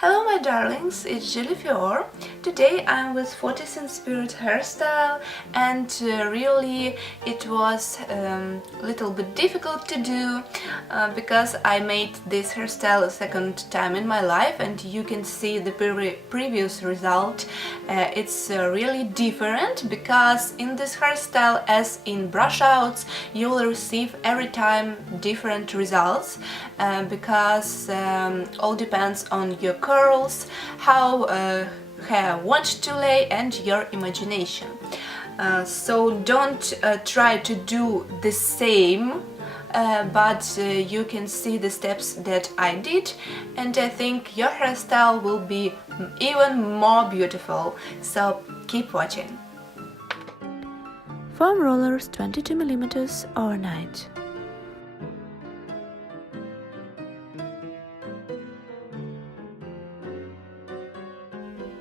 Hello my darlings, it's Jellyfior. Today I'm with 40 Spirit Hairstyle and really it was a little bit difficult to do because I made this hairstyle a second time in my life, and you can see the previous result. It's really different because in this hairstyle, as in brush outs, you will receive every time different results because all depends on your curls, how hair wants to lay, and your imagination. So don't try to do the same, but you can see the steps that I did, and I think your hairstyle will be even more beautiful. So keep watching. Foam rollers 22mm overnight.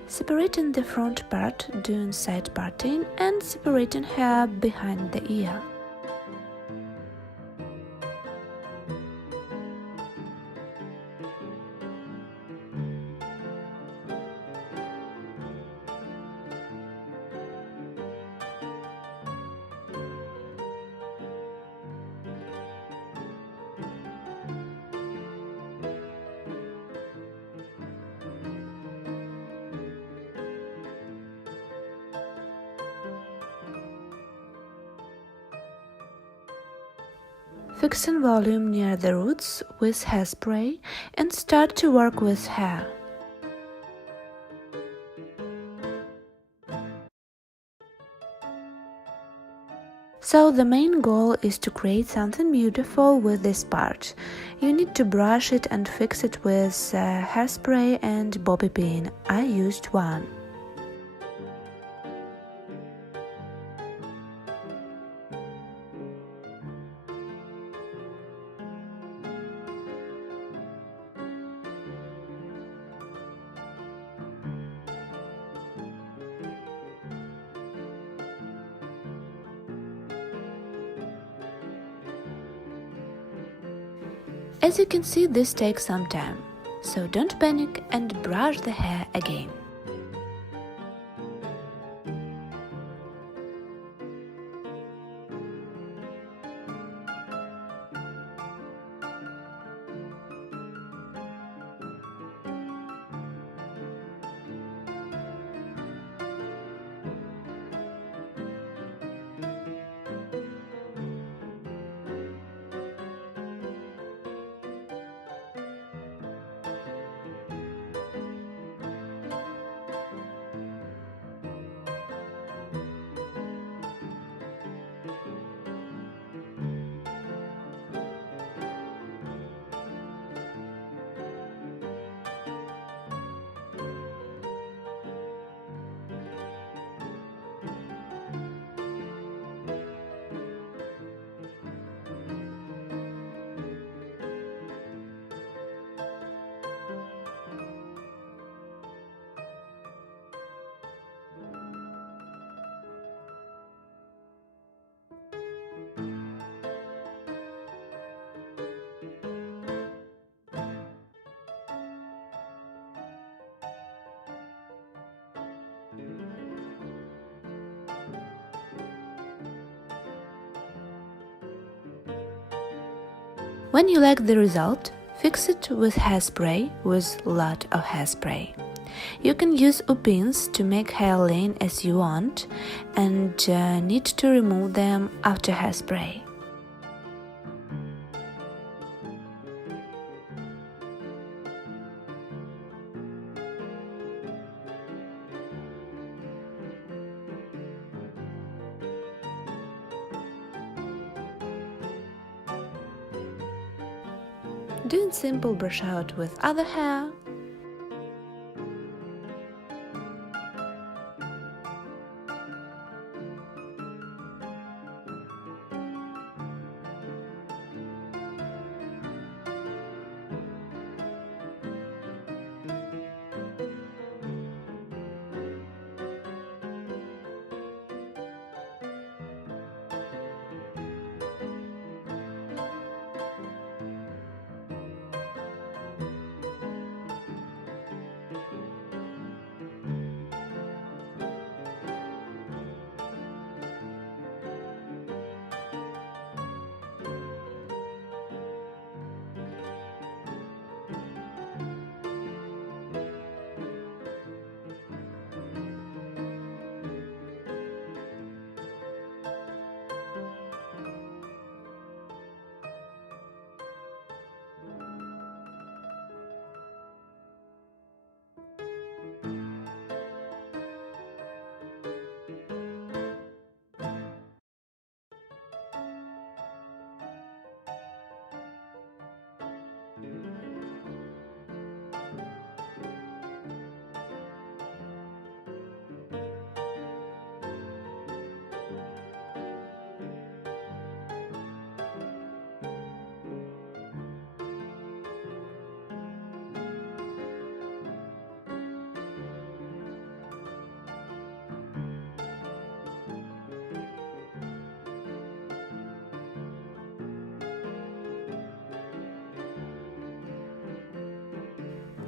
Separating the front part, doing side parting, and separating hair behind the ear. Fixing volume near the roots with hairspray and start to work with hair. So the main goal is to create something beautiful with this part. You need to brush it and fix it with hairspray and bobby pin. I used one. As you can see, this takes some time, so don't panic and brush the hair again. When you like the result, fix it with hairspray with lot of hairspray. You can use pins to make hair line as you want and need to remove them after hairspray. Doing simple brush out with other hair.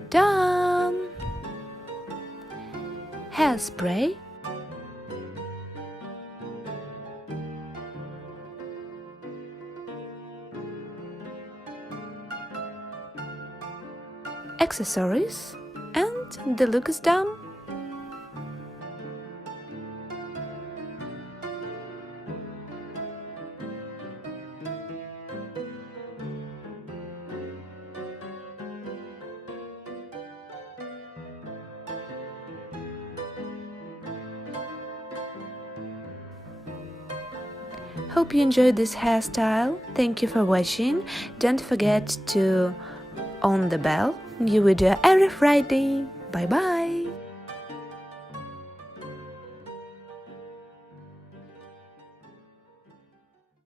Done! Hairspray, accessories, and the look is done. Hope you enjoyed this hairstyle. Thank you for watching. Don't forget to on the bell. New video every Friday. Bye bye.